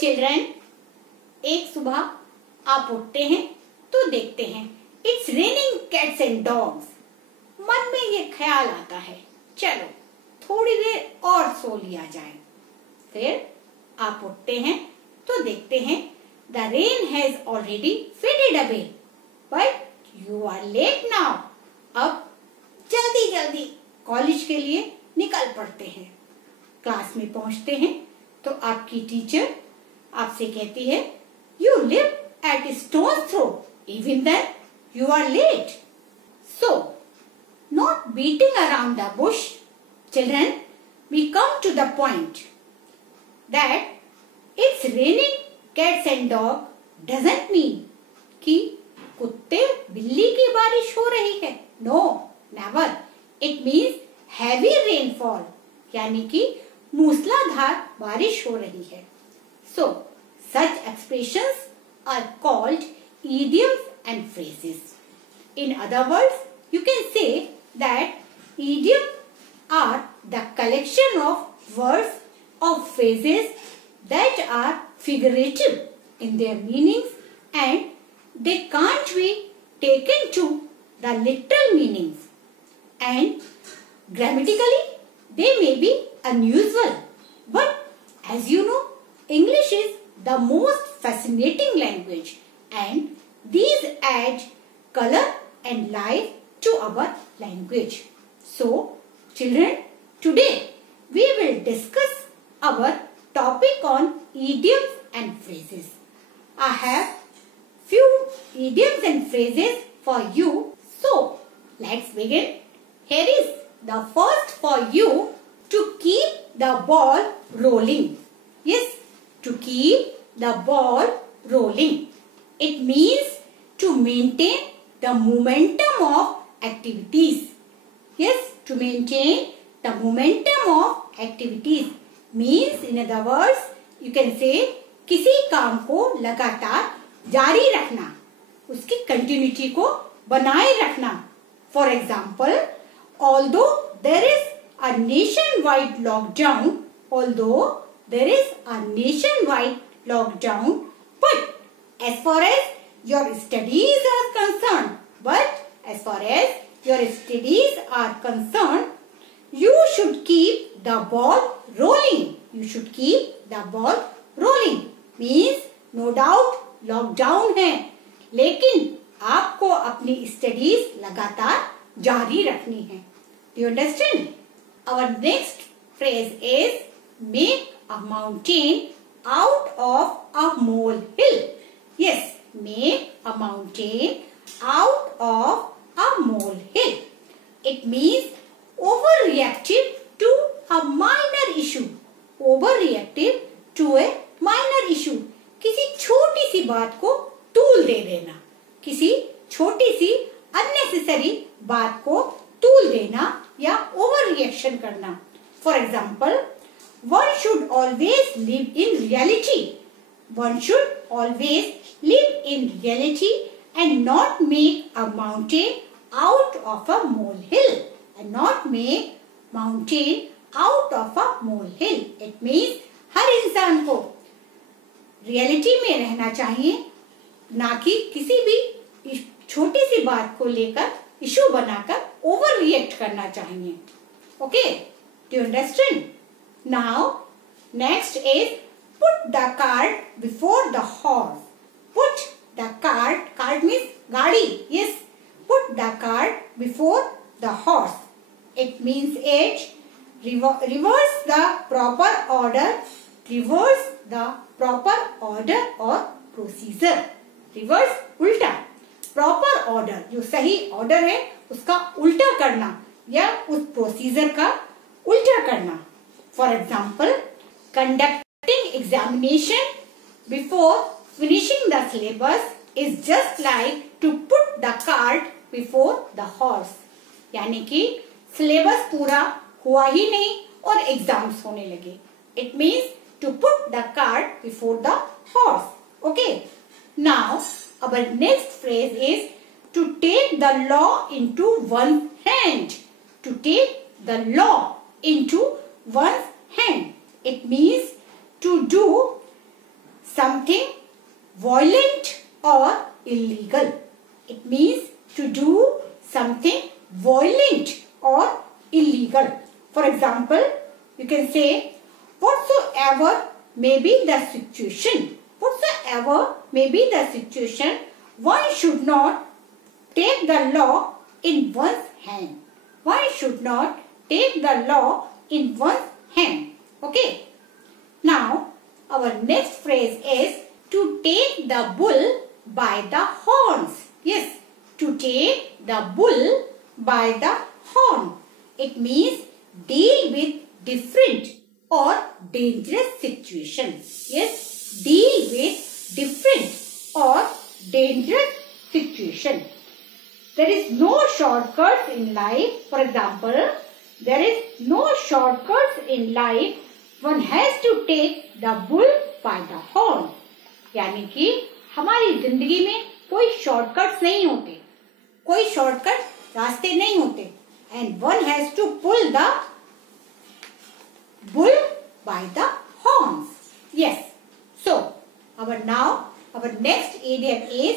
Children, एक सुबह आप उठते हैं तो देखते हैं it's raining cats and dogs. मन में ये ख्याल आता है, चलो थोड़ी देर और सो लिया जाए। फिर आप उठते हैं तो देखते हैं the rain has already faded away but you are late now. अब जल्दी जल्दी कॉलेज के लिए निकल पड़ते हैं। क्लास में पहुंचते हैं तो आपकी टीचर आपसे कहती है you live at stones throw, even then you are late. So not beating around the bush, children, we come to the point that it's raining cats and dog doesn't mean कि कुत्ते बिल्ली की बारिश हो रही है। No, never. It means heavy rainfall, यानी कि मूसलाधार बारिश हो रही है। So such expressions are called idioms and phrases. In other words, you can say that idioms are the collection of words or phrases that are figurative in their meanings and they can't be taken to the literal meanings. And grammatically, they may be unusual. But as you know, English is the most fascinating language and these add color and life to our language. So, children, today we will discuss our topic on idioms and phrases. I have few idioms and phrases for you. So, let's begin. Here is the first for you, to keep the ball rolling. Yes, to keep the ball rolling. It means to maintain the momentum of activities. Yes, to maintain the momentum of activities means, in other words, you can say किसी काम को लगातार जारी रखना, उसकी continuity को बनाए रखना. For example, although there is a nationwide lockdown, but as far as your studies are concerned, you should keep the ball rolling. Means no doubt lockdown है, लेकिन आपको अपनी स्टडीज लगातार जारी रखनी है. Do you understand? Our next phrase is make a mountain out of a molehill. Yes, make a mountain out of a molehill. It means overreactive to a minor issue. Overreactive to a minor issue. किसी छोटी सी बात को तूल दे देना, किसी छोटी सी unnecessary बात को तूल देना या ओवर रिएक्शन करना. For example, one should always live in reality. One should always live in reality and not make a mountain out of a molehill. And not make mountain out of a molehill. It means हर इंसान को reality में रहना चाहिए, ना कि किसी भी छोटी सी बात को लेकर इशू बनाकर ओवर रिएक्ट करना चाहिए. Okay, do you understand? Now next is put the cart before the horse. Put the cart means गाड़ी. Yes, put the cart before the horse. It means as reverse the proper order or procedure. Reverse उल्टा, proper order जो सही order है उसका उल्टा करना या उस प्रोसीजर का उल्टा करना. For example, conducting examination before finishing the syllabus is just like to put the cart before the horse. यानी कि सिलेबस पूरा हुआ ही नहीं और एग्जाम्स होने लगे. It means to put the cart before the horse. Okay, now our next phrase is to take the law into one hand. To take the law into one hand. It means to do something violent or illegal. It means to do something violent or illegal. For example, you can say, whatsoever may be the situation, whatsoever may be the situation, one should not take the law in one's hand. One should not take the law in one's hand. Okay. Now, our next phrase is to take the bull by the horns. Yes, to take the bull by the horn. It means deal with different or dangerous situations. Yes, deal with different or dangerous situations. There is no shortcuts in life. For example, there is no shortcuts in life. One has to take the bull by the horn. यानी कि हमारी जिंदगी में कोई shortcuts नहीं होते, कोई shortcut रास्ते नहीं होते. And one has to pull the bull by the horns. Yes. So, our next idiom is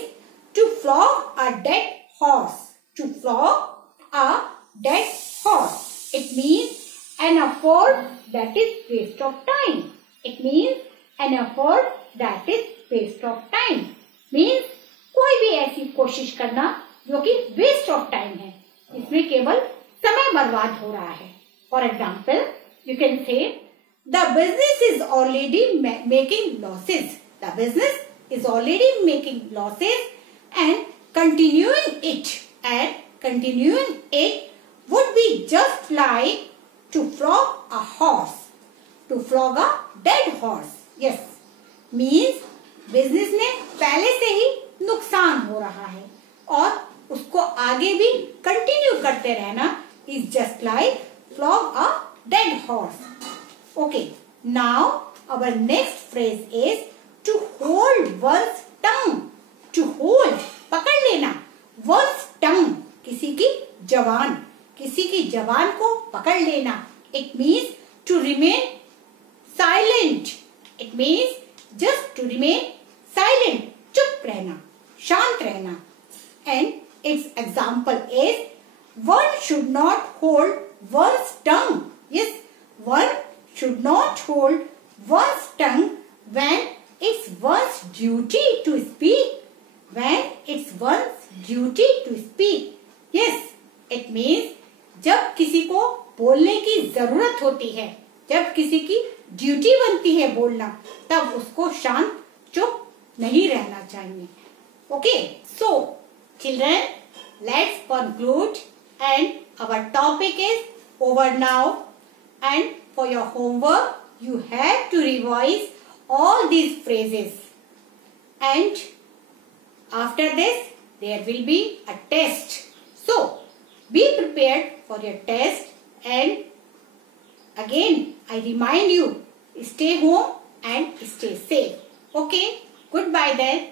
to flog a dead horse. To flog a dead horse. It means an effort that is waste of time. It means an effort that is waste of time. Means कोई भी ऐसी कोशिश करना जो कि waste of time है, इसमें केवल समय बर्बाद हो रहा है. For example, you can say, the business is already making losses. The business is already making losses and continuing it would be just like to flog a horse. To flog a dead horse. Yes. Means business में पहले से ही नुकसान हो रहा है और उसको आगे भी कंटिन्यू करते रहना is just like flog a dead horse. Okay. Now our next phrase is to hold one's tongue. To hold, पकड़ लेना. One's tongue, किसी की जबान को पकड़ लेना. It means to remain silent. It means just to remain silent. चुप रहना, शांत रहना. And its example is, one should not hold one's tongue. Yes, one should not hold one's tongue when it's one's duty to speak. When it's one's duty to speak. Yes, it means जब किसी को बोलने की जरूरत होती है, जब किसी की ड्यूटी बनती है बोलना, तब उसको शांत चुप नहीं रहना चाहिए. Okay, so children, let's conclude and our topic is over now, and for your homework you have to revise all these phrases, and after this there will be a test. So be prepared for your test, and again I remind you, stay home and stay safe. Okay, goodbye then.